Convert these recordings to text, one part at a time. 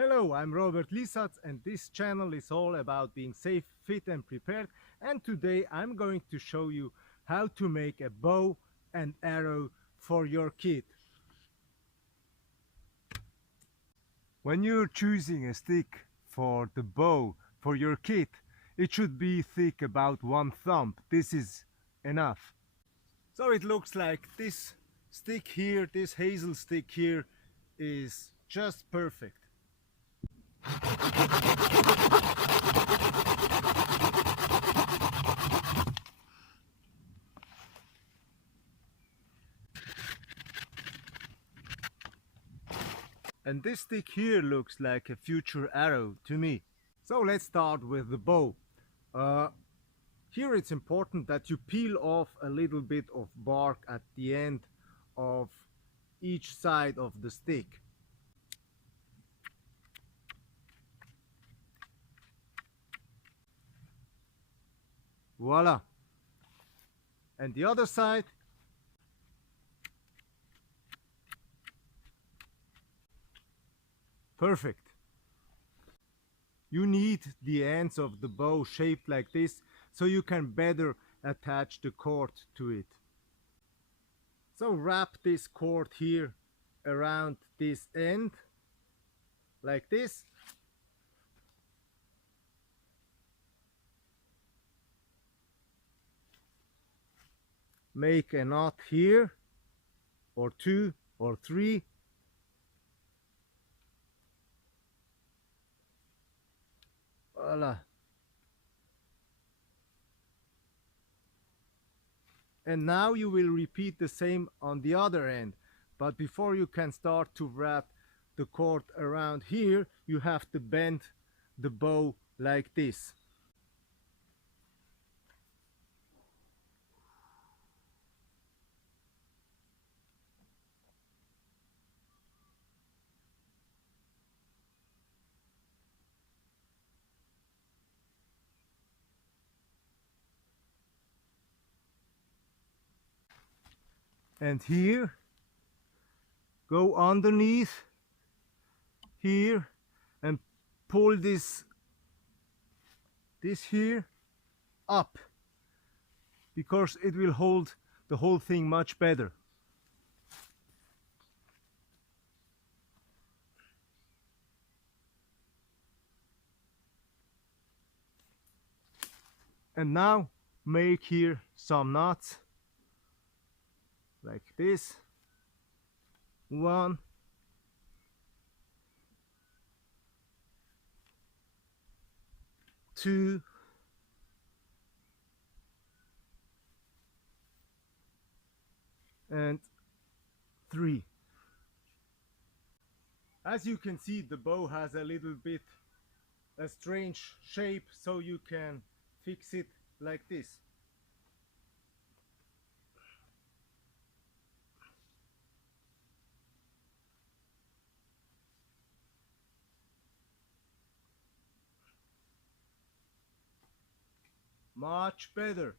Hello, I'm Robert Lisatz and this channel is all about being safe, fit and prepared, and today I'm going to show you how to make a bow and arrow for your kit. When you're choosing a stick for the bow for your kit, it should be thick about 1 thumb. This is enough. So it looks like this stick here, this hazel stick here, is just perfect. And this stick here looks like a future arrow to me. So let's start with the bow. Here it's important that you peel off a little bit of bark at the end of each side of the stick. Voila! And the other side. Perfect. You need the ends of the bow shaped like this so you can better attach the cord to it. So wrap this cord here around this end like this. Make a knot here, or 2 or 3. Voila. And now you will repeat the same on the other end. But before you can start to wrap the cord around here, you have to bend the bow like this. And here, go underneath here and pull this here up, because it will hold the whole thing much better. And now make here some knots like this. 1, 2, and 3. As you can see, the bow has a little bit a strange shape, so you can fix it like this. Much better.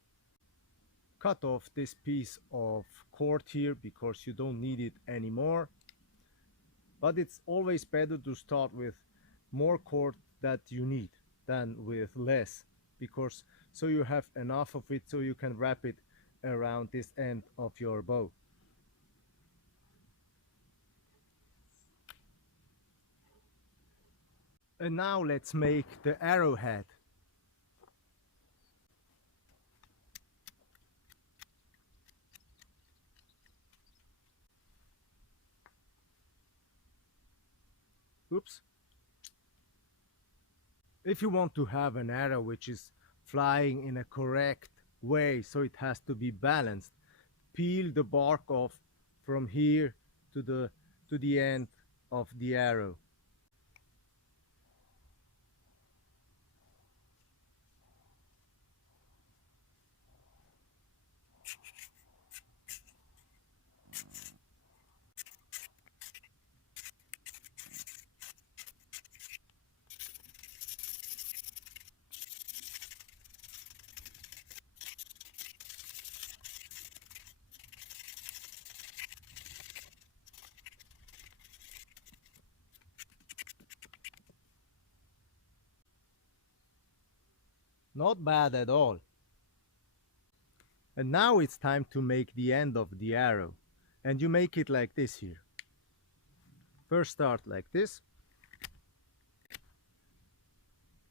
Cut off this piece of cord here because you don't need it anymore. But it's always better to start with more cord that you need than with less, because so you have enough of it so you can wrap it around this end of your bow. And now let's make the arrowhead. Oops. If you want to have an arrow which is flying in a correct way, so it has to be balanced, peel the bark off from here to the end of the arrow. Not bad at all. And now it's time to make the end of the arrow. And you make it like this here. First start like this.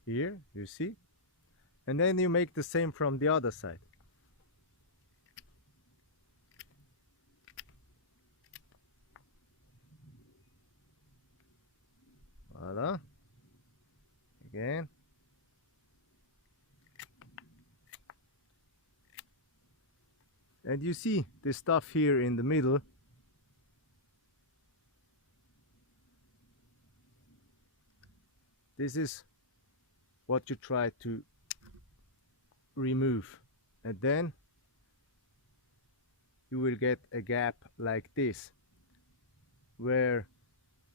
Here, you see? And then you make the same from the other side. Voila. Again. And you see this stuff here in the middle. This is what you try to remove. And then you will get a gap like this, where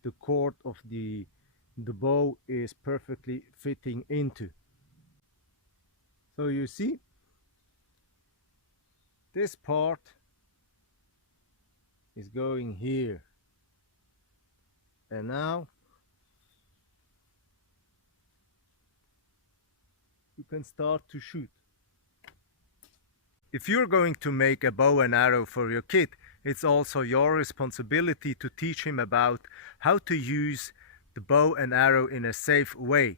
the cord of the bow is perfectly fitting into. So you see, this part is going here. And now you can start to shoot. If you're going to make a bow and arrow for your kid, it's also your responsibility to teach him about how to use the bow and arrow in a safe way.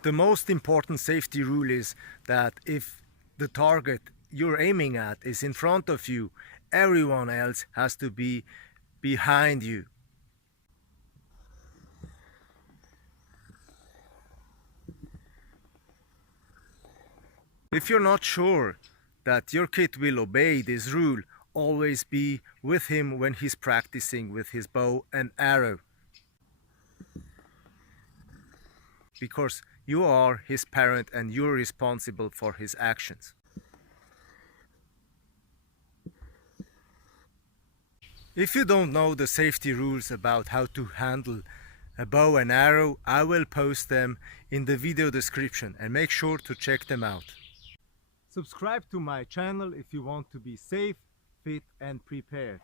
The most important safety rule is that if the target you're aiming at is in front of you, everyone else has to be behind you. If you're not sure that your kid will obey this rule, always be with him when he's practicing with his bow and arrow. Because you are his parent and you're responsible for his actions. If you don't know the safety rules about how to handle a bow and arrow, I will post them in the video description and make sure to check them out. Subscribe to my channel if you want to be safe, fit and prepared.